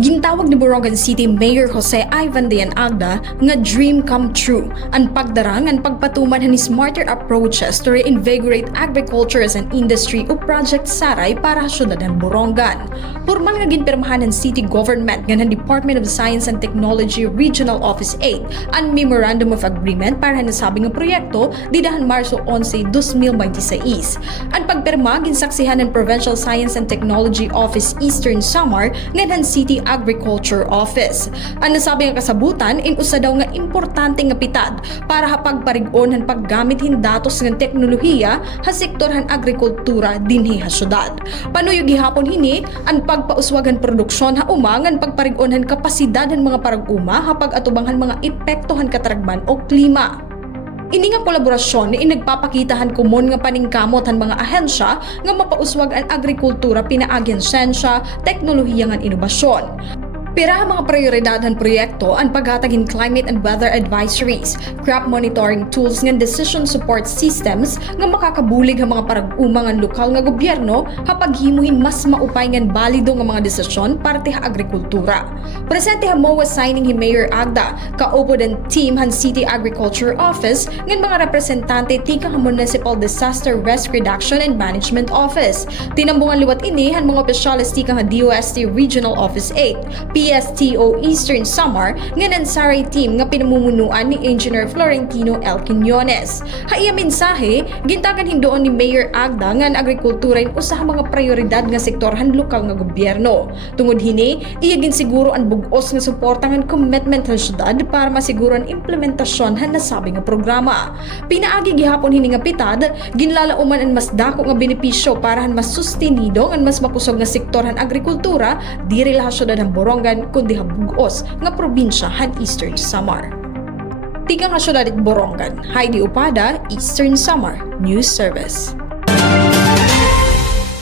Gintawag ni Borongan City Mayor Jose Ivan Dian Agda nga dream come true ang pagdarang ang pagpatuman ni smarter approaches to reinvigorate agriculture as an industry o Project Saray para sa syudad ng Borongan. Formal nga ginpirmahan ng city government nga ng Department of Science and Technology Regional Office 8 ang Memorandum of Agreement para nasabing nga proyekto didahan Marso 11, 2026. Ang pagpirma ginsaksihan ng Provincial Science and Technology Office Eastern Samar nga ng City Agriculture Office. Ang nasabing nga kasabutan usa daw nga importante nga pitad para hapagparigon han paggamit hin datos ng teknolohiya ha sektor han agrikultura dinhi ha syudad. Panuyo gihapon hini ang pagpauswagan produksyon ha umangan pagparigon han kapasidad han mga parag-uma ha pag-atubanghan mga epekto han kataragban o klima. Ini nga kolaborasyon ni nagpapakitahan kumon nga paningkamot han mga ahensya nga mapauswag ang agrikultura pinaagyan siyensya, teknolohiya nga inobasyon. Pira mga prioridad han proyekto ang paghatagin climate and weather advisories, crop monitoring tools nga decision support systems nga makakabulig ang mga parag-uma nga lokal nga gobyerno kapag himuhin mas maupay nga balido nga mga desisyon parte ha agrikultura. Presente ha mo signing hi Mayor Agda, kaupo den team han City Agriculture Office nga mga representante tika ha Municipal Disaster Risk Reduction and Management Office. Tinambungan liwat ini han mga opisyalis tika ha DOST Regional Office 8, PSTO Eastern Samar nga ng Saray team nga pinamumunuan ni Engineer Florentino L. Quiñones. Haiya mensahe, gintagan hindoon ni Mayor Agda nga ang agrikultura usa sa mga prioridad nga sektorhan lokal nga gobyerno. Tungod hini, iya din siguro ang bugos nga suporta nga commitment ng syudad para masiguro ang implementasyon han nasabi nga programa. Pinaagi gihapon hini nga pitad, ginlalauman ang mas dako nga benepisyo para han mas sustenido nga mas makusog nga sektorhan agrikultura diri la syudad ng Borongan kundi habugos nga probinsya han Eastern Samar. Tigang nga syudad Borongan, Heidi Upada, Eastern Samar News Service.